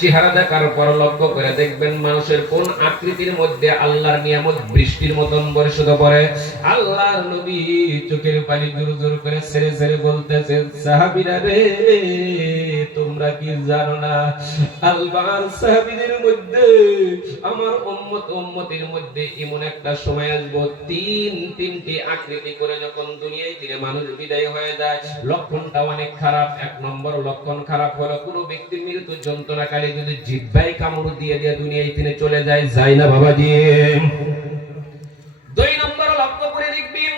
চেহারা দেখার পর লক্ষ্য করে দেখবেন মানুষের কোন আকৃতির মধ্যে আল্লাহর নিয়ামত বৃষ্টির মতন বর্ষিত করে। আল্লাহর নবী চোখের পানি জোর জোর করে ছেড়ে ছেড়ে বলতেছেন, সাহাবীরা রে, তোমরা কি জানো না আল্লাহর সাহাবীদের মধ্যে আমার উম্মতের মধ্যে এমন একটা সময় আসবে তিনটি আকৃতি করে যখন দুনিয়ায় থেকে মানুষ বিদায় হয়ে যায়। লক্ষণটা অনেক খারাপ। এক নম্বর লক্ষণ খারাপ হলো কোন ব্যক্তি মৃত্যু যন্ত্রণাকালে যদি জিহ্বায় কামড় দিয়ে দুনিয়ায় থেকে চলে যায়, যায় না বাবাজি। দুই নম্বর লক্ষ্য করে দেখবেন,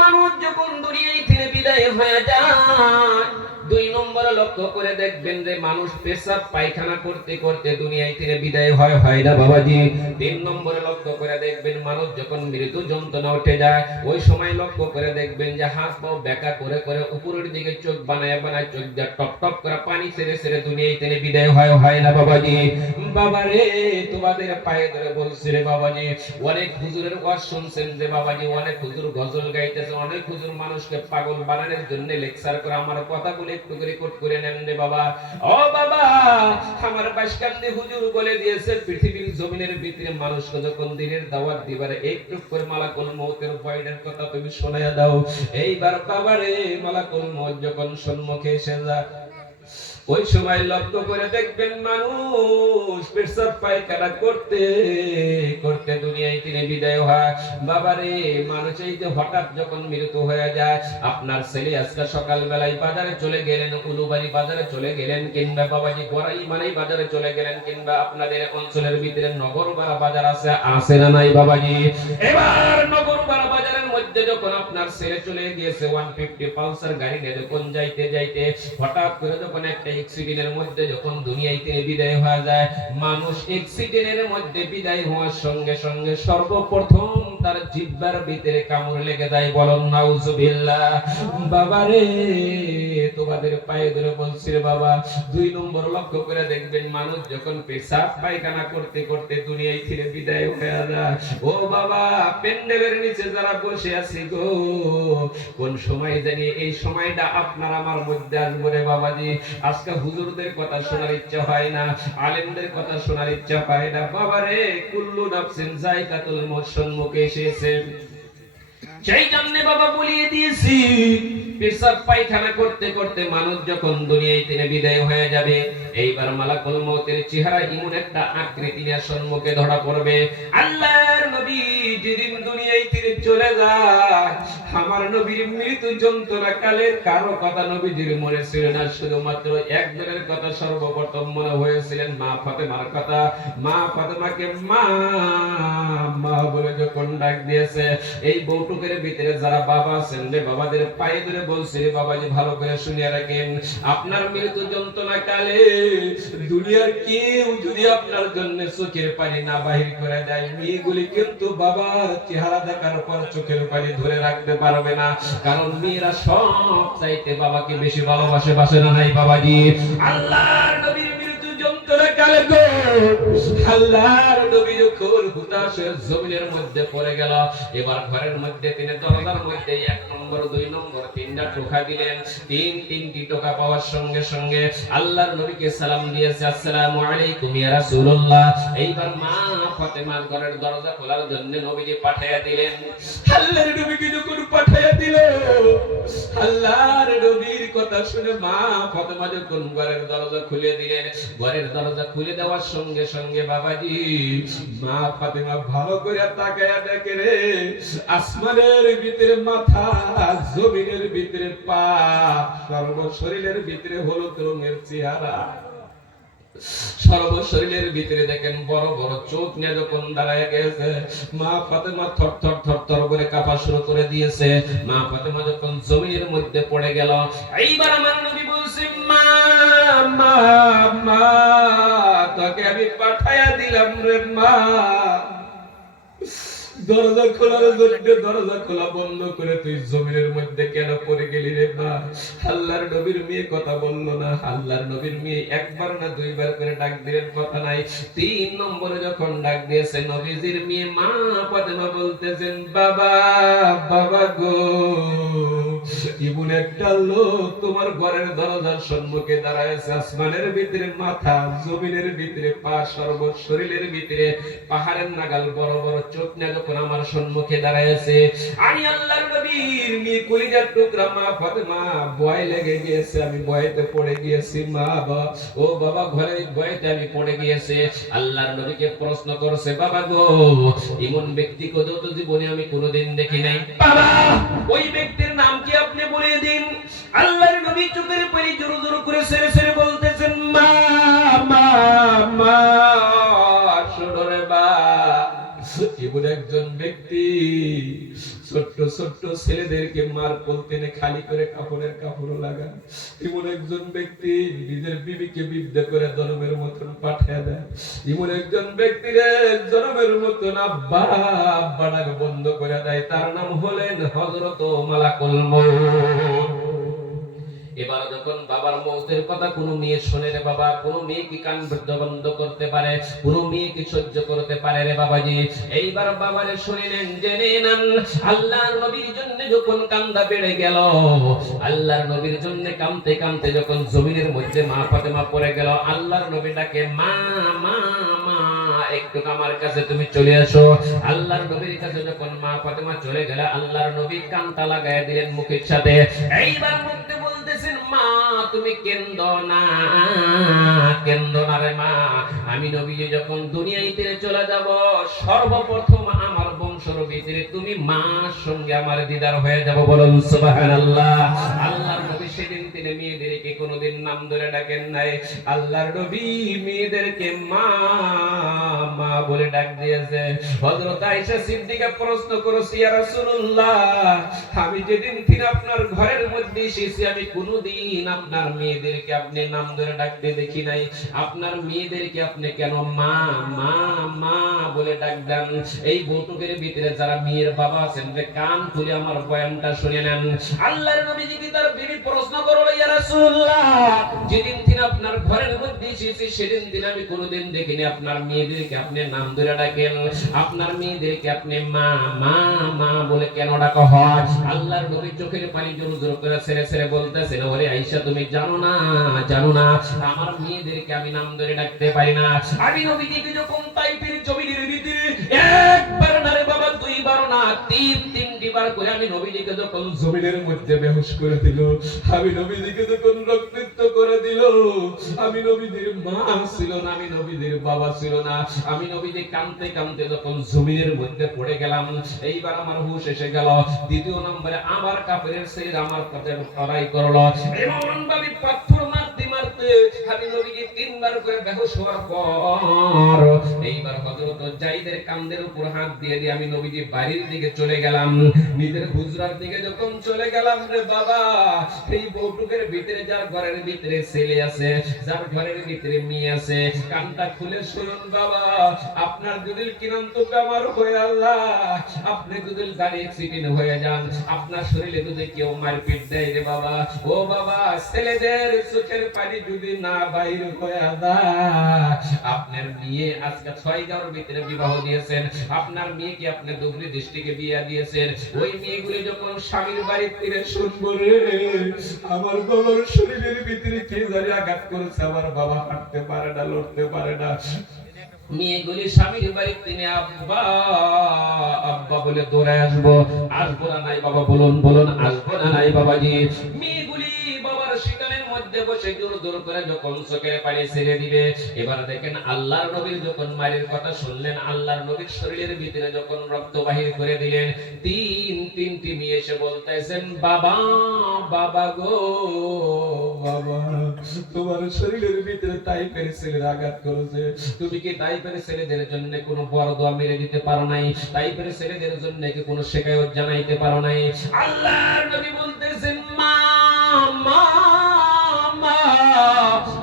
মানুষ যখন দুনিয়ায় থেকে বিদায় হয়ে যায়, দুই নম্বর লক্ষ্য করে দেখবেন যে মানুষ পেশাব পায়খানা করতে করতে দুনিয়ায় থেকে বিদায় হয় না বাবাজি। তিন নম্বরে লক্ষ্য করে দেখবেন, মানুষ যখন মৃত্যু যন্ত্রণা উঠে যায়, ওই সময় লক্ষ্য করে দেখবেন যে হাত পাও বেঁকা করে করে উপরের দিকে চোখ বানায় বানায় চোখ দিয়ে টপ টপ করে পানি ছেড়ে ছেড়ে দুনিয়ায় থেকে বিদায় হয় না বাবাজি। বাবারে, তোমাদের পায়ে ধরে বলছি রে বাবাজি, অনেক হুজুরের ওয়াজ শুনছেন যে বাবাজি, অনেক হুজুর গজল গাইতেছে, অনেক হুজুর মানুষকে পাগল বানানোর জন্য লেকচার করে। আমার কথাগুলো একটু রেকর্ড করে নেন রে বাবা। ও বাবা, আমার বাসকান্দি হুজুর বলে দিয়েছে, পৃথিবীর জমিনের ভিতরে মানুষকে যখন দিনের দাওয়াত দিবারে একটু করে মালাকুল মউতের ভয়ের কথা তুমি শোনায়া দাও। এইবার বাবারে, মালাকুল মউত যখন সম্মুখে এসে যায়, ওই সময় লক্ষ্য করে দেখবেন মানুষ পেশাব পায়খানা করতে করতে দুনিয়ায় তিনি বিদায় হয়। বাবারে, মানুষ এই যে হঠাৎ যখন মৃত্যু হয়ে যায়, আপনার ছেলে আজকে সকাল বেলায় বাজারে চলে গেলেন, উলুবাড়ি বাজারে চলে গেলেন, কিংবা বাবাজি গড়াই মানেই বাজারে চলে গেলেন, কিংবা আপনাদের অঞ্চলের ভিতরে নগরপাড়া বাজার আছে না নাই বাবাজি। এবার নগরপাড়া বাজারের মধ্যে যখন আপনার ছেলে চলে গিয়েছে 150 পালসার গাড়ি নিয়ে, যখন যাইতে যাইতে হঠাৎ করে যখন একটা অ্যাক্সিডেন্টের মধ্যে যখন দুনিয়ায় থেকে বিদায় হয়ে যায়, মানুষ অ্যাক্সিডেন্টের মধ্যে বিদায় হওয়ার সঙ্গে সঙ্গে সর্বপ্রথম তার জিহ্বার ভিতরে কামড় লেগে যায়। বলুন নাউজুবিল্লাহ। বাবারে, তোমাদের পায়ে ধরে বলছি রে বাবা, দুই নম্বর লক্ষ্য করে দেখবেন, মানুষ যখন পেশাব পায়খানা করতে করতে দুনিয়ায় থেকে বিদায় হয়ে যায়, ও বাবা, প্যান্ডেলের নিচে যারা বসে আছি গো, কোন সময় জানি এই সময়টা আপনার আমার মধ্যে আসবে রে বাবাজি। আজকে হুজুরদের কথা শোনার ইচ্ছা হয় না, আলেমদের কথা শোনার ইচ্ছা হয় না। বাবারে, কুল্লু নাফসিন যায়কাতুল মউত সম্মুখে এসেছে, সেই জন্য বাবা বলিয়ে দিয়েছি, পেশাব পায়খানা করতে করতে মানুষ যখন দুনিয়ায় থেকে বিদায় হয়ে যাবে, এইবার মালাকুল মউতের চেহারা এমন একটা আকৃতি নিয়ে সম্মুখে ধরা পড়বে। আল্লাহর নবী যেদিন দুনিয়ায় থেকে চলে যায়, আমার নবীর মৃত্যু যন্ত্রণা কালের কারো কথা নবীজির মনে ছিল না, শুধুমাত্র একজনের কথা সর্বপ্রথম মনে হয়েছিলেন, মা ফাতেমার কথা। মা ফাতেমাকে মা মা বলে যখন ডাক দিয়েছে, এই বউটুকের ভিতরে যারা বাবা আছেন রে, বাবাদের পায়ে ধরে বলছে, বাবাজি ভালো করে শুনিয়ে রাখেন, আপনার মৃত্যু যন্ত্রণা কালে দুনিয়ার কেউ যদি আপনার জন্য চোখের পানি না বাহির করে দেয়, মেয়েগুলি কিন্তু বাবার চেহারা দেখার পর চোখের পানি ধরে রাখতে পারবে না, কারণ মেয়েরা সব চাইতে বাবাকে বেশি ভালোবাসে, বাসে না নাই বাবাজি। আল্লাহর নবীর মৃত্যু যন্ত্রণা কালে গো, আল্লাহর নবী যখন হুতাশের জমিনের মধ্যে পড়ে গেল, এবার ঘরের মধ্যে তিনি দরজার মধ্যে 1 নম্বর 2 নম্বর 3টা টোকা দিলেন। তিনটি টোকা পাওয়ার সঙ্গে সঙ্গে আল্লাহর নবীকে সালাম দিয়েছে, আসসালামু আলাইকুম ইয়া রাসূলুল্লাহ। এইবার মা ফাতেমার ঘরের দরজা খোলার জন্য নবীজি পাঠিয়ে দিলেন। আল্লাহর নবীকে যখন পাঠিয়ে দিল, আল্লাহর নবীর কথা শুনে মা ফাতেমা যখন ঘরের দরজা খুলে দিলেন, ঘরের দরজা খুলে দেওয়ার সঙ্গে সঙ্গে বাবাজি, মা ফাতেমা ভালো করে তাকায়া দেখে রে, আসমানের ভিতরে মাথা, জমিনের ভিতরে পা, সর্বশরীরের ভিতরে হলুদ রঙের চেহারা, সর্বশরীরের ভিতরে দেখেন বড় বড় চোখ নিয়ে যখন দাঁড়ায় গেছে, মা ফাতেমা থর থর থর থর করে কাঁপা শুরু করে দিয়েছে। মা ফাতেমা যখন জমিনের মধ্যে পড়ে গেল, এইবার আমার নবী বলছে, মা মা মা, তোকে আমি পাঠায়া দিলাম রে মা। দরজা খোলার জন্য দরজা খোলা বন্ধ করে তুই জমিনের মধ্যে কেন পড়ে গেলি রে মা? আল্লাহর নবীর মেয়ে কথা বললো না, আল্লাহর নবীর মেয়ে একবার না দুইবার করে ডাক দিলেন, কথা নাই। 3 নম্বরে যখন ডাক দিয়েছে নবীজির মেয়ে মা ফাতেমা বলতেছেন, বাবা বাবা গো, এমন একটা লোক তোমার ঘরের দরজার সম্মুখে দাঁড়ায় আছে, আসমানের ভিতরে মাথা, জমিনের ভিতরে পা, সর্ব শরীরের ভিতরে পাহাড়ের নাগাল বড় বড় চোখ নিয়ে যখন আমার সম্মুখে দাঁড়ায় আছে, আমি আল্লাহর নবীর মেয়ে কলিজার টুকরা মা ফাতেমা ভয় লেগে গিয়েছে, আমি ভয়তে পড়ে গিয়েছি মা বাবা, ও বাবা ঘরে ভয়তে আমি পড়ে গিয়েছে। আল্লাহর নবীকে প্রশ্ন করছে, বাবা গো এমন ব্যক্তি কত জীবনে আমি কোনোদিন দেখি নাই, বাবা ওই ব্যক্তির নাম কি আপনি বলে দিন। আল্লাহর নবী চোখের পানি জোরে জোরে করে সেরে সেরে বলতেছেন, মা মা মা শোনো রে বা, এমন একজন ব্যক্তি ছোট্ট ছোট্ট ছেলেদেরকে মার পলতেনে খালি করে কাপড়ের কাপড় লাগান, এমন একজন ব্যক্তি নিজের বিবিকে বিদ্যা করে জনমের মতন পাঠিয়ে দেয়, এমন একজন ব্যক্তিরে জনমের মতন আব্বা আব্বা ডাক বন্ধ করে দেয়, তার নাম হলেন হযরত মালাকুল মউত। এবার যখন বাবার মৌতের কথা কোনো মেয়ে শোনে রে বাবা, কোনো মেয়ে কি কান বন্ধ করতে পারে, কোনো মেয়ে কি সহ্য করতে পারে রে বাবাজি? এইবার বাবারে শুনিলেন, জেনে নেন আল্লাহর নবীর জন্য যখন কান্দা বেড়ে গেল, আল্লাহর নবীর জন্য কাঁদতে কাঁদতে যখন জমিনের মধ্যে মা ফাতেমা পড়ে গেল, আল্লাহর নবী ডাকে, মা মা মা একটু আমার কাছে তুমি চলে আসো। আল্লাহর নবীর কাছে যখন মা ফাতেমা চলে গেল, আল্লাহর নবী কানটা লাগায় দিলেন মুখের সাথে। এইবার মুখে বলতেছেন, মা তুমি কেন্দো না রে মা, আমি নবী যখন দুনিয়াতে চলে যাব, সর্বপ্রথম আমার বংশের ভিতরে তুমি মার সঙ্গে আমার দিদার হয়ে যাব, বলুন সুবহানাল্লাহ। আল্লাহর নবী সেদিন তিনি মেয়েদেরকে কোনোদিন নাম ধরে ডাকেন নাই, আল্লাহর নবী মেয়েদেরকে মা মা বলে ডাক দিয়েছে। হযরত আয়েশা সিদ্দিকা প্রশ্ন করেছে, ইয়া রাসূলুল্লাহ আমি যেদিন থেকে আপনার ঘরের মধ্যে এসেছি, আমি কোনোদিন আপনার মেয়েদেরকে আপনি নাম ধরে ডাকতে দেখি নাই, আপনার মেয়েদেরকে আপনি কেন মা মা মা বলে ডাক দেন? এই বৈঠকের ভিতরে যারা মেয়ের বাবা আছেন, কান খুলে আমার বয়ানটা শুনে নেন। আল্লাহর নবীজি কি তার বিবি প্রশ্ন করলো, ইয়া রাসূলুল্লাহ যেদিন থেকে আপনার ঘরের মধ্যে এসেছি, সেদিন দিন আমি কোনোদিন দেখিনি আপনার মেয়েদেরকে আপনি নাম ধরে ডাকেন, আপনার মেয়েদেরকে আপনি মা মা মা বলে কেন ডাকা হয়? আল্লাহর নবী চোখের পানি জোর জোর করে ছেড়ে ছেড়ে বলতেছেন, ওরে আয়েশা তুমি জানো না আমার মেয়েদেরকে আমি নাম ধরে ডাকতে পারি না। আমি নবীজিকে যখন তাইফের জমিনের ভিতরে একবার না রে বাবা, দুইবার না, তিনটি বার করে আমি নবীজিকে যখন জমিনের মধ্যে বেহুশ করে দিল, আমি নবীজিকে যখন রক্তাক্ত করে দিল, আমি নবীদের মা ছিল না, আমি নবীদের বাবা ছিল না, আমি নবীজি কাঁদতে কাঁদতে যখন জমিনের মধ্যে পড়ে গেলাম, এইবার আমার হুঁশ এসে গেল। দ্বিতীয় নম্বরে আবার কাফেরের ছেলেরা আমার পথে লড়াই করলো, এমন ভাবে পাথর মারতে মারতে আমি নবীজি তিনবার করে বেহুশ হওয়ার পর এইবার হযরত যায়েদের কাঁধের উপর হাত দিয়ে দিয়ে আমি নবীজি বাড়ির দিকে চলে গেলাম। নিজের হুজরার দিকে যখন চলে গেলাম রে বাবা, এই বউটুকের ভিতরে যার ঘরের ভিতরে ছেলে আছে, যার ঘরের ভিতরে মেয়ে আছে, কানটা খুলে শুনুন বাবা, আপনার যদি কিনান্ত বেমার হয়ে আল্লাহ আপনি যদি গাড়ি অ্যাক্সিডেন্ট হয়ে যান, আপনার শরীরে যদি কেউ মারপিট দেয় রে বাবা, ও বাবা ছেলেদের চোখের পানি যদি না বাইর হয়ে যায়, আপনার মেয়ে আজকে 6 গাওর ভিতরে বিবাহ দিয়েছেন, আপনার মেয়েকে আপনি দুগরি দৃষ্টিকে বিয়ে দিয়েছেন, ওই মেয়েগুলি যখন স্বামীর বাড়ি ফিরে শুনবো রে আমার বাবার শরীরের ভিতরে কে জানি আঘাত করেছে, আমার বাবা হাঁটতে পারে না, লড়তে পারে না, মেয়েগুলি স্বামীর বাড়ি তিনি আব্বা আব্বা বলে দৌড়ে আসবো না নাই বাবা? বলুন বলুন, আসবো না নাই বাবাজি? মেয়েগুলি বাবার শীতলের মধ্যে বসে জোর জোর করে যখন চোখের পানি ছেড়ে দিবে, এবার দেখেন আল্লাহর নবীর যখন মায়ের কথা শুনলেন, আল্লাহর নবীর শরীরের ভিতরে যখন রক্ত বাহির করে দিলেন, তিনটি মেয়ে এসে বলতেছেন, বাবা বাবা গো বাবা, তোমার শরীরের ভিতরে তাইফের ছেলেরা আঘাত করেছে, তুমি কি তাইফের ছেলেদের জন্য কোনো বড় দোয়া মেরে দিতে পারো নাই? তাইফের ছেলেদের জন্য কি কোনো শিকায়ত জানাইতে পারো নাই? আল্লাহর নবী বলতেছেন, মা মা মা,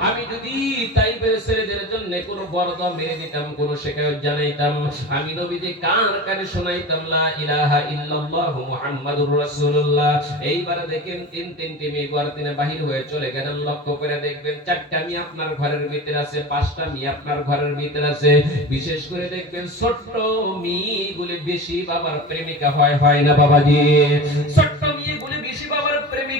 আমি যদি তাইফের ছেলেদের জন্য কোনো বড় দোয়া মেরে দিতাম, কোনো শিকায়ত জানাইতাম, আমি নবীজি কার কানে শোনাইতাম লা ইলাহা ইল্লাল্লাহু মুহাম্মাদুর রাসূলুল্লাহ। এইবার দেখেন তিনটি মেয়ে ঘর থেকে বাহির হয়ে চলে গেলেন। লক্ষ্য করে দেখবেন 4টা মেয়ে আপনার ঘরের ভিতরে আছে, 5টা মেয়ে আপনার ঘরের ভিতরে আছে। বিশেষ করে দেখবেন ছোট্ট মেয়েগুলি বেশি বাবার প্রেমিকা হয় না বাবাজি? ছোট্ট মেয়েগুলি বেশি বাবার প্রেমিকা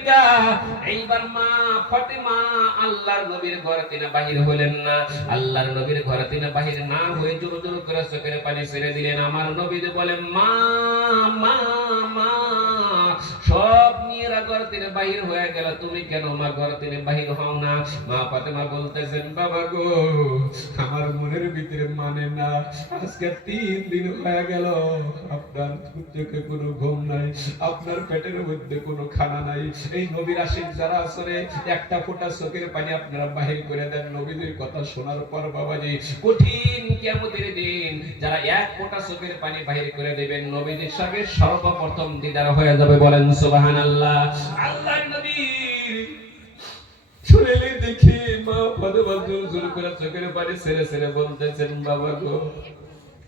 এইবার মা ফাতেমা আল্লাহর নবীর ঘর থেকে বাহির হলেন না। আল্লাহর নবীর ঘর থেকে বাহির না হয়ে জোর জোর করে চোখের পানি ছেড়ে দিলেন। আমার নবী বলেন, মা মা মা, সব মেয়েরা ঘর থেকে বাহির হয়ে গেল, তুমি কেন মা ঘর থেকে বাহির হও না? মা ফাতেমা বলতেছেন, বাবা গো, আমার মনের ভিতরে মানে না, আজকে 3 দিন হয়ে গেল আপনার চোখে কোনো ঘুম নাই, আপনার পেটের মধ্যে কোনো খানা নাই। এই নবীর আশিক যারা আসলে একটা ফোঁটা চোখের পানি আপনারা বাহির করে দেন নবীদের কথা শোনার পর বাবাজি, কঠিন কিয়ামতের দিন যারা এক ফোঁটা চোখের পানি বাহির করে দেবেন নবীদের সঙ্গে সর্বপ্রথম দিদার হয়ে যাবে। বলেন সুবহানাল্লাহ। আল্লাহর নবী শুনলে দেখি মা ফাতেমা জোর জোর করে চোখের পানি ছেড়ে ছেড়ে বলতেছেন, বাবা গো,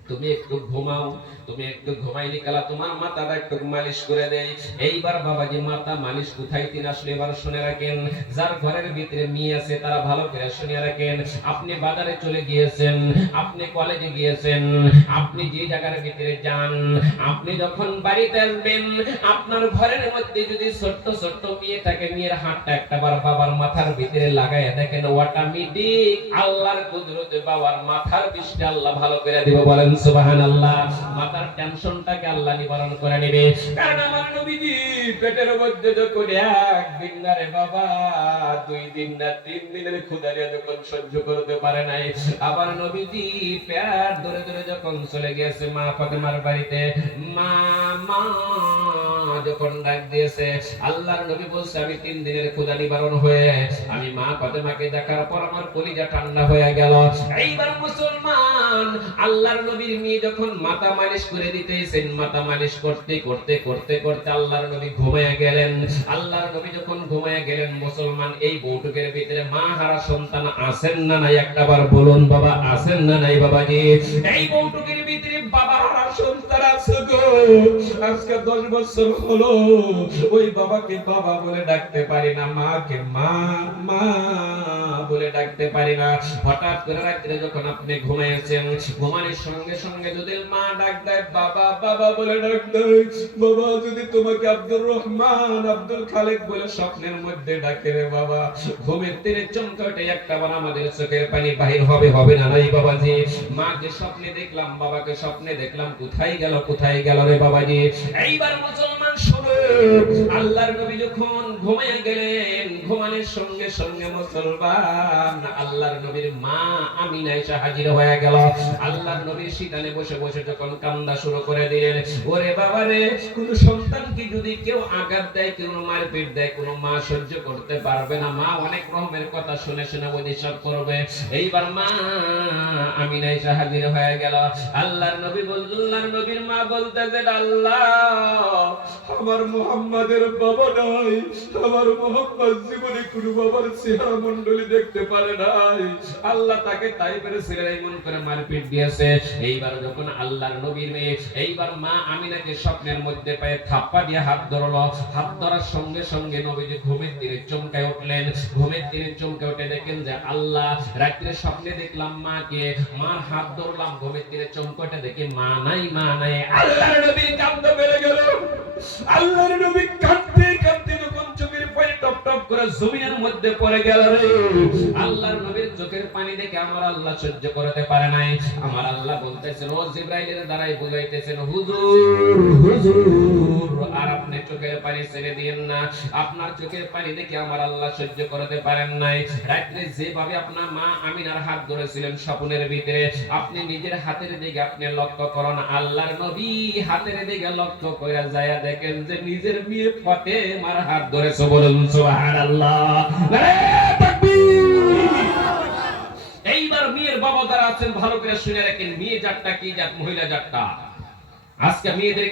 তুমি একটু ঘুমাও, তুমি একটু ঘুমাইলি কালা তোমার মাথাটা একটু মালিশ করে দেই। এইবার বাবাজি মাথা মালিশ কোথায় তিনি আসলে এবার শুনে রাখেন, যার ঘরের ভিতরে মেয়ে আছে তারা ভালো করে শুনে রাখেন। আপনি বাজারে চলে গিয়েছেন, আপনি কলেজে গিয়েছেন, আপনি যে জায়গার ভিতরে যান, আপনি যখন বাড়িতে আসবেন, আপনার ঘরের মধ্যে যদি ছোট্ট ছোট্ট মেয়ে থাকে, মেয়ের হাতটা একটাবার বাবার মাথার ভিতরে লাগাইয়া দেখেন, অটোমেটিক আল্লাহর কুদরতে বাবার মাথার বিষটা আল্লাহ ভালো করে দিব। বলেন সুবহানাল্লাহ। মাথার টেনশনটাকে আল্লাহ নিবারণ করে নেবে। কারণ আমার নবীজি পেটের মধ্যে যখন একদিন না রে বাবা, 2 দিন না 3 দিনের ক্ষুধা যখন সহ্য করতে পারে নাই, আবার নবীজি পেট ধরে ধরে যখন চলে গেছে মা ফাতেমার বাড়িতে, মা মা যখন ডাক দিয়েছে, আল্লাহর নবী বলছে, আমি 3 দিনের ক্ষুধা নিবারণ হয়ে আমি মা ফাতেমাকে দেখার পর আমার কলিজা ঠান্ডা হয়ে গেল। এইবার মুসলমান আল্লাহর নবীর মেয়ে যখন মাথা মালিশ করে দিতেছেন, মাথা মালিশ করতে করতে করতে করতে আল্লাহর নবী ঘুমায়া গেলেন। আল্লাহর নবী যখন ঘুমায়া গেলেন, মুসলমান এই বউটুকের ভিতরে মা হারা সন্তান আছেন না নাই? একটাবার বলুন বাবা, আছেন না নাই বাবাজি? এই বউটুকের ভিতরে বাবা হারা সন্তান আছে গো। আজকে 10 বছর হলো ওই বাবাকে বাবা বলে ডাকতে পারি না, মাকে মা মা বলে ডাকতে পারি না। হঠাৎ করে রাত্রে যখন আপনি ঘুমাইছেন, ঘুমানোর সঙ্গে সঙ্গে যদি মা ডাক দেয়, বাবা বাবা বলে ডাক দেয়, বাবা যদি তোমাকে আব্দুর রহমান আব্দুল খালেক বলে স্বপ্নের মধ্যে ডাকে রে বাবা, ঘুমের তীরে চমকে ওঠে, একটাবার আমাদের চোখের পানি বাহির হবে, হবে না নাই বাবাজি? মাকে স্বপ্নে দেখলাম, বাবাকে স্বপ্নে দেখলাম, কোথায় গেল কোথায় গেল রে বাবাজি? এইবার মুসলমান শুনো, আল্লাহর নবী যখন ঘুমিয়ে গেলেন, ঘুমানোর সঙ্গে সঙ্গে মুসলমান আল্লাহর নবীর মা আমিনা এসে হাজির হয়ে গেল। আল্লাহর নবীর শীতানে বসে বসে যখন কান্না শুরু করে দিলেন, ওরে বাবা রে, কোন সন্তানকে যদি কেউ আঘাত দেয়, কেউ মারপিট দেয়, কোন মা সহ্য করতে পারবে না। মা অনেক রকমের কথা শুনে শুনে অভিশাপ করবে। এইবার মা আমিনা এসে হাজির হয়ে গেল। আল্লাহর নবী বললেন, আল্লাহর নবীর মা বলতেছেন, আল্লাহ, আমার মুহাম্মাদের বাবা নাই, আমার মুহাম্মদ জীবনে কোনো বাবার চেহারা মণ্ডলী দেখতে পারে নাই, আল্লাহ তাকে তাইফের ছেলেরা এমন করে মারপিট দিয়েছে। এইবার যখন আল্লাহর নবীর মেয়ে, এইবার মা আমিনাকে স্বপ্নের মধ্যে পায়ে থাপ্পা দিয়ে হাত ধরলো। হাত ধরার সঙ্গে সঙ্গে নবীজি ঘুমের তীরে চমকায় উঠলেন। ঘুমের তীরে চমকে উঠে দেখেন যে আল্লাহ, রাত্রে স্বপ্নে দেখলাম মাকে, মার হাত ধরলাম, ঘুমের তীরে চমকে উঠে দেখি মা নাই, মা নাই। আল্লাহর নবীর কান্না বেড়ে গেল। আল্লাহর নবী কাঁদতে কাঁদতে যখন চোখের পানি টপ টপ করে জমিনের মধ্যে পড়ে গেল রে, আল্লাহর নবীর চোখের পানি দেখে আমার আল্লাহ সহ্য করতে পারে নাই। আমার আল্লাহ বলতেছেন, ও জিবরাইলের দ্বারাই বুঝাইতেছেন, হুজুর হুজুর, আর আপনি চোখের পানি ছেড়ে দিয়েন না। আপনার চোখের পানি দেখে আমার আল্লাহ সহ্য করতে পারেন নাই। রাত্রে যেভাবে আপনার মা আমিনার হাত ধরেছিলেন স্বপ্নের ভিতরে, আপনি নিজের হাতের দিকে আপনি লক্ষ্য করুন। আল্লাহর নবী হাতের দিকে লক্ষ্য করে যায় দেখেন যে নিজের মেয়ে ফাতেমার হাত ধরেছে। বলুন সুবহানাল্লাহ। এইবার মেয়ের বাবা যারা আছেন ভালো করে শুনে রাখেন, মেয়ে জাতটা কি জাত, মহিলা জাতটা। আজকে মেয়েদের